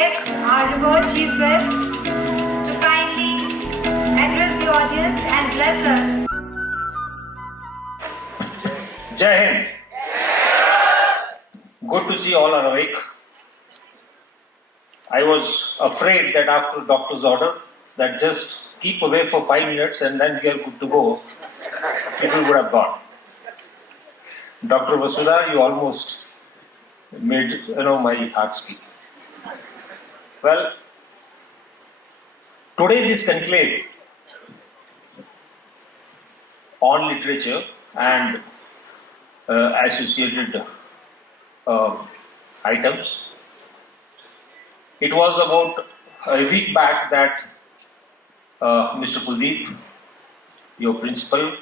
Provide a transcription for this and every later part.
request our Revered Chief Guest to kindly address the audience and bless us. Jai Hind. Good to see all are awake. I was afraid that after doctor's order that just keep away for 5 minutes and then we are good to go. People would have gone. Dr. Vasudha, you almost made my heart skip. Well, today this conclave on literature and associated items. It was about a week back that Mr. Pradeep, your principal,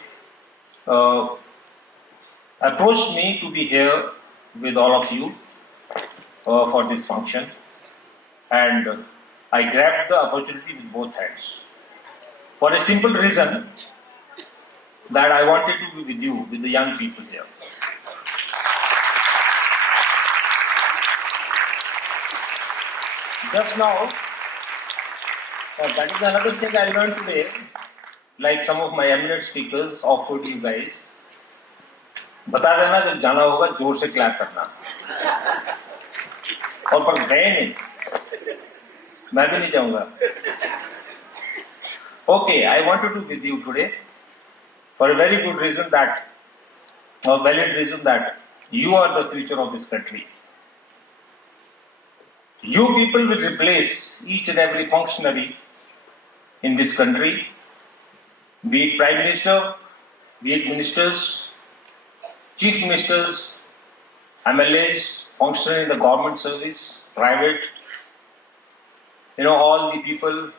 approached me to be here with all of you for this function, and I grabbed the opportunity with both hands for a simple reason that I wanted to be with you, with the young people here. Just now, that is another thing I learned today, like some of my eminent speakers offered you guys. बता देना जब जाना होगा जोर से clap करना और पर गए नहीं मैं भी नहीं जाऊंगा. Okay, I wanted to be with you today for a very good reason that, a valid reason that you are the future of this country. You people will replace each and every functionary in this country, be it Prime Minister, be it ministers, Chief Ministers, MLAs, functioning in the government service, private, all the people,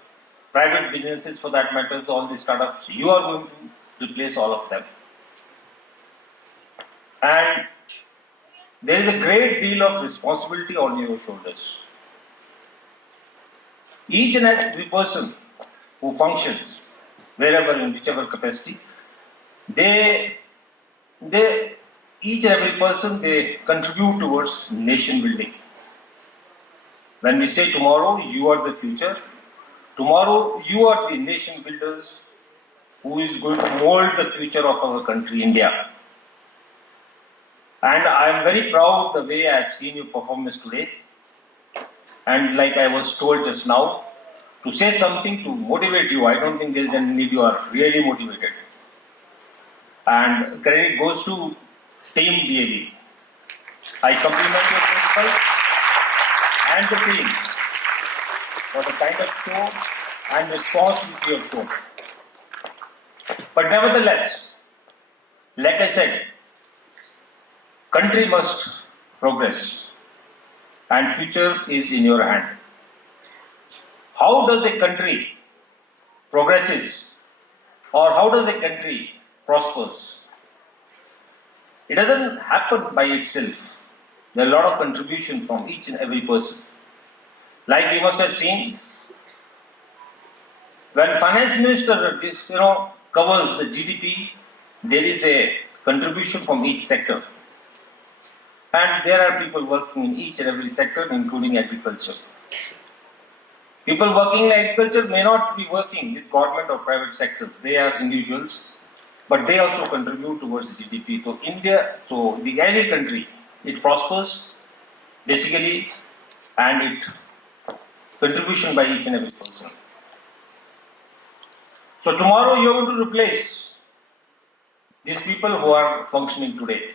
private businesses for that matters, all the startups, you are going to replace all of them. And there is a great deal of responsibility on your shoulders. Each and every person who functions, wherever, in whichever capacity, each and every person, they contribute towards nation building. When we say tomorrow, you are the future, tomorrow you are the nation builders who is going to mold the future of our country, India. And I am very proud the way I have seen your performance today. And like I was told just now, to say something to motivate you, I don't think there is any need, you are really motivated. And credit goes to Team DAV. I compliment your principal and the team for the kind of show and response which you have shown. But nevertheless, like I said, country must progress and future is in your hand. How does a country progresses or how does a country prospers? It doesn't happen by itself. There are a lot of contribution from each and every person. Like you must have seen, when finance minister covers the GDP, there is a contribution from each sector. And there are people working in each and every sector, including agriculture. People working in agriculture may not be working with government or private sectors. They are individuals, but they also contribute towards the GDP. So the every country, it prospers basically, and it contribution by each and every person. So tomorrow you are going to replace these people who are functioning today.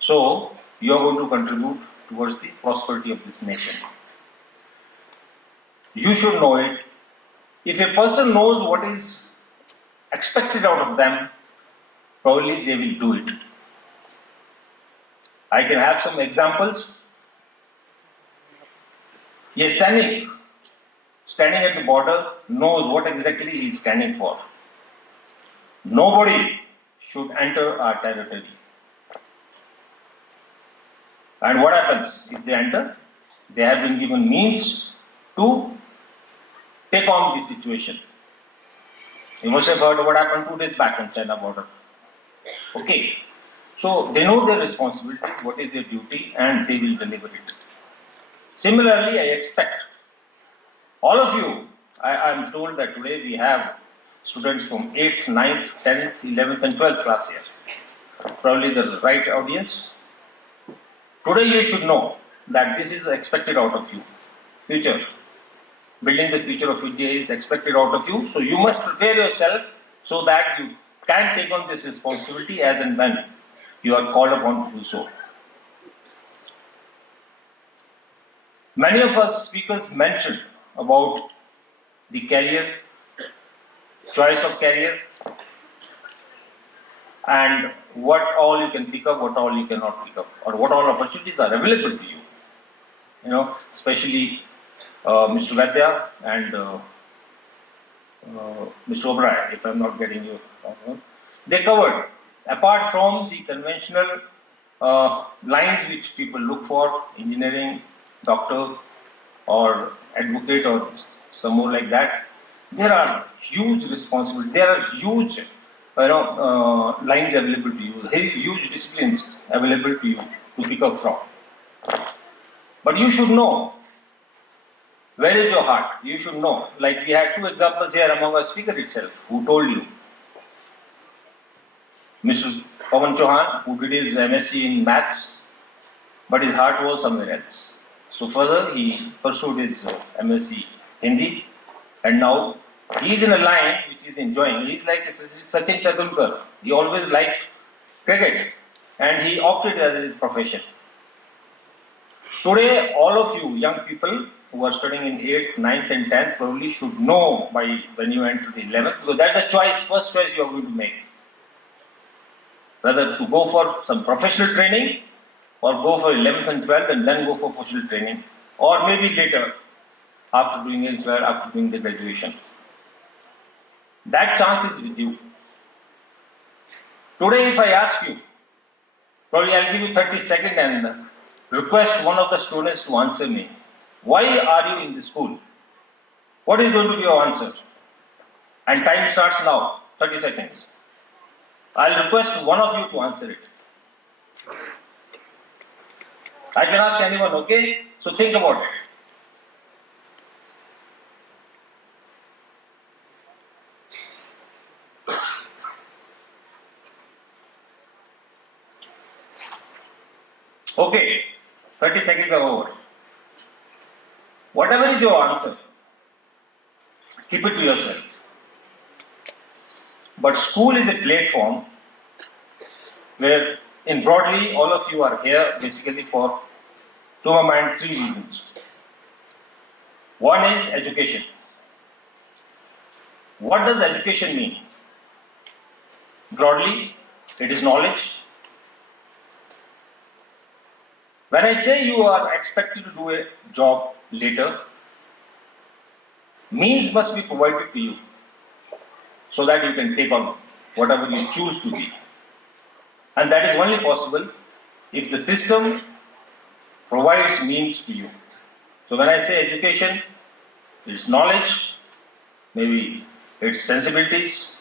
So you are going to contribute towards the prosperity of this nation. You should know it. If a person knows what is expected out of them, probably they will do it. I can have some examples. A Sainik standing at the border knows what exactly he is standing for. Nobody should enter our territory. And what happens if they enter? They have been given means to take on the situation. You must have heard what happened 2 days back on China border. Okay. So they know their responsibilities, what is their duty, and they will deliver it. Similarly, I expect all of you, I am told that today we have students from 8th, 9th, 10th, 11th and 12th class here. Probably the right audience. Today you should know that this is expected out of you. Future. Building the future of India is expected out of you. So you must prepare yourself so that you can take on this responsibility as and when you are called upon to do so. Many of us speakers mentioned about the career, choice of career, and what all you can pick up, what all you cannot pick up, or what all opportunities are available to you. You know, especially Mr. Vaidya and Mr. O'Brien, if I'm not getting you wrong, they covered, apart from the conventional lines which people look for, engineering, doctor, or advocate, or some more like that, there are huge responsibilities, there are huge lines available to you, huge disciplines available to you to pick up from. But you should know, where is your heart? You should know. Like we had two examples here among our speaker itself, who told you. Mr. Pawan Chauhan, who did his MSc in maths, but his heart was somewhere else. So further, he pursued his MSc Hindi, and now he is in a line which he is enjoying. He is like Sachin Tendulkar. He always liked cricket, and he opted as his profession. Today, all of you young people who are studying in 8th, 9th and 10th probably should know by when you enter the 11th, because that's a choice, first choice you are going to make. Whether to go for some professional training or go for 11th and 12th and then go for professional training, or maybe later after doing it, after doing the graduation. That chance is with you. Today if I ask you, probably I'll give you 30 seconds and request one of the students to answer me. Why are you in the school? What is going to be your answer? And time starts now, 30 seconds. I'll request one of you to answer it. I can ask anyone, okay? So think about it. Okay, 30 seconds are over. Whatever is your answer, keep it to yourself. But school is a platform where, in broadly, all of you are here basically for, to my mind, 3 reasons. One is education. What does education mean? Broadly, it is knowledge. When I say you are expected to do a job later, means must be provided to you so that you can take on whatever you choose to be. And that is only possible if the system provides means to you. So when I say education, it's knowledge, maybe it's sensibilities,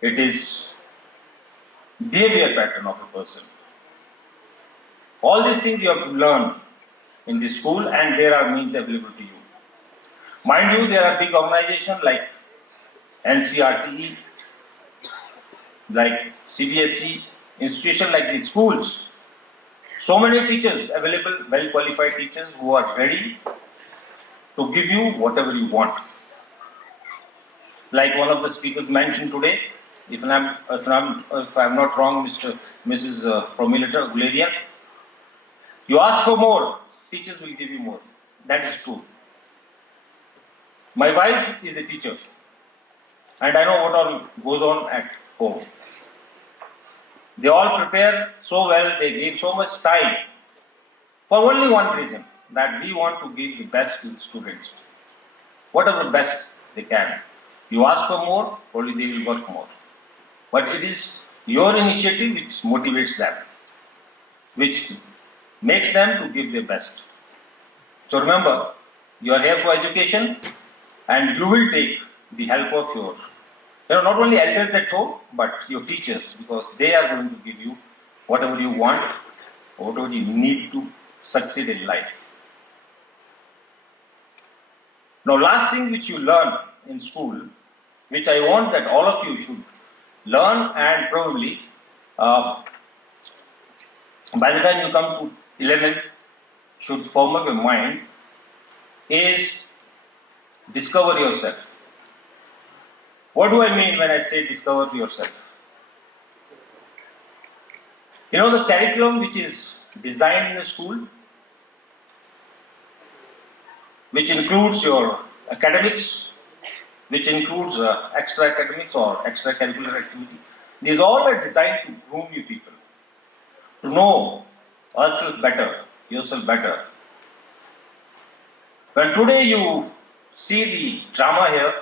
it is behavior pattern of a person. All these things you have to learn in the school, and there are means available to you. Mind you, there are big organizations like NCRTE, like CBSE, institutions like the schools. So many teachers available, well qualified teachers who are ready to give you whatever you want. Like one of the speakers mentioned today, if I'm not wrong, Mrs. Kumar Guleria, you ask for more, teachers will give you more. That is true. My wife is a teacher, and I know what all goes on at home. They all prepare so well, they give so much time for only one reason, that we want to give the best to the students. Whatever best they can. You ask for more, only they will work more. But it is your initiative which motivates them, which makes them to give their best. So remember, you are here for education, and you will take the help of your, not only elders at home, but your teachers, because they are going to give you whatever you want, whatever you need to succeed in life. Now, last thing which you learn in school, which I want that all of you should learn, and probably by the time you come to 11th, should form up your mind, is discover yourself. What do I mean when I say discover yourself? You know, the curriculum which is designed in the school, which includes your academics, which includes extra academics or extracurricular activity, these all are designed to groom you people, to know yourself better. When today you see the drama here,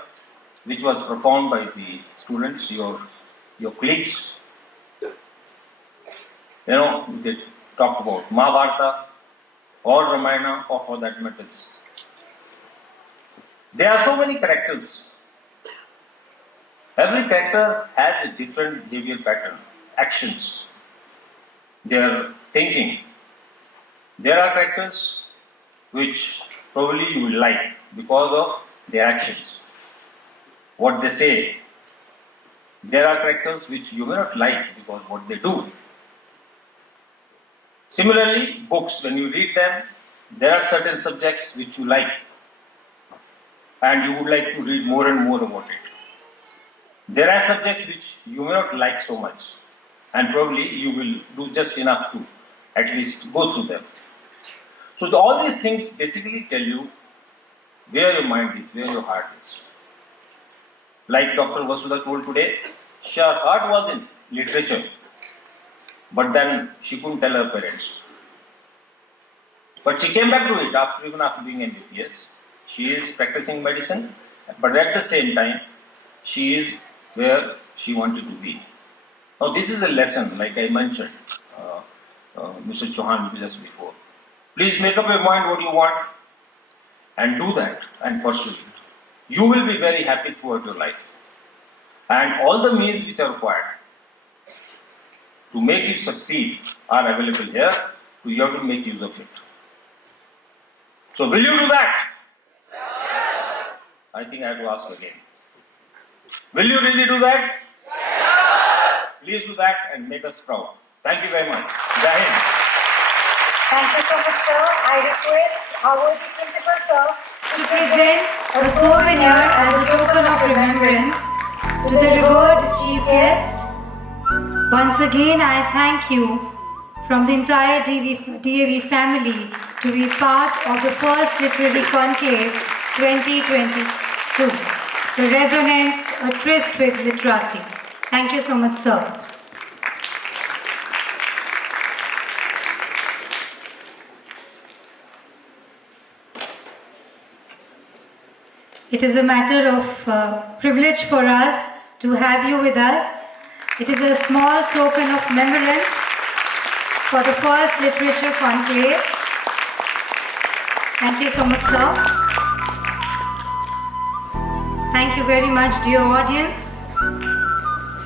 which was performed by the students, your colleagues, you know, they talked about Mahabharata or Ramayana or for that matter. There are so many characters. Every character has a different behavior pattern, actions, their thinking. There are characters which probably you will like because of their actions, what they say. There are characters which you may not like because what they do. Similarly, books, when you read them, there are certain subjects which you like and you would like to read more and more about it. There are subjects which you may not like so much and probably you will do just enough to at least go through them. So all these things basically tell you where your mind is, where your heart is. Like Dr. Vasudha told today, her heart was in literature, but then she couldn't tell her parents. But she came back to it even after being an UPS. She is practicing medicine, but at the same time, she is where she wanted to be. Now this is a lesson, like I mentioned, Mr. Chauhan just before. Please make up your mind what you want and do that and pursue it. You will be very happy throughout your life. And all the means which are required to make you succeed are available here. So you have to make use of it. So will you do that? Yes. I think I have to ask again. Will you really do that? Yes. Please do that and make us proud. Thank you very much. Jai Hind. Thank you so much, sir. I request our principal, sir, to present a souvenir as a token of remembrance to the revered Chief Guest. Once again, I thank you from the entire DAV family to be part of the First Literary Conclave 2022. The resonance, a tryst with Literati. Thank you so much, sir. It is a matter of privilege for us to have you with us. It is a small token of remembrance for the First Literature Conclave. Thank you so much, sir. Thank you very much, dear audience.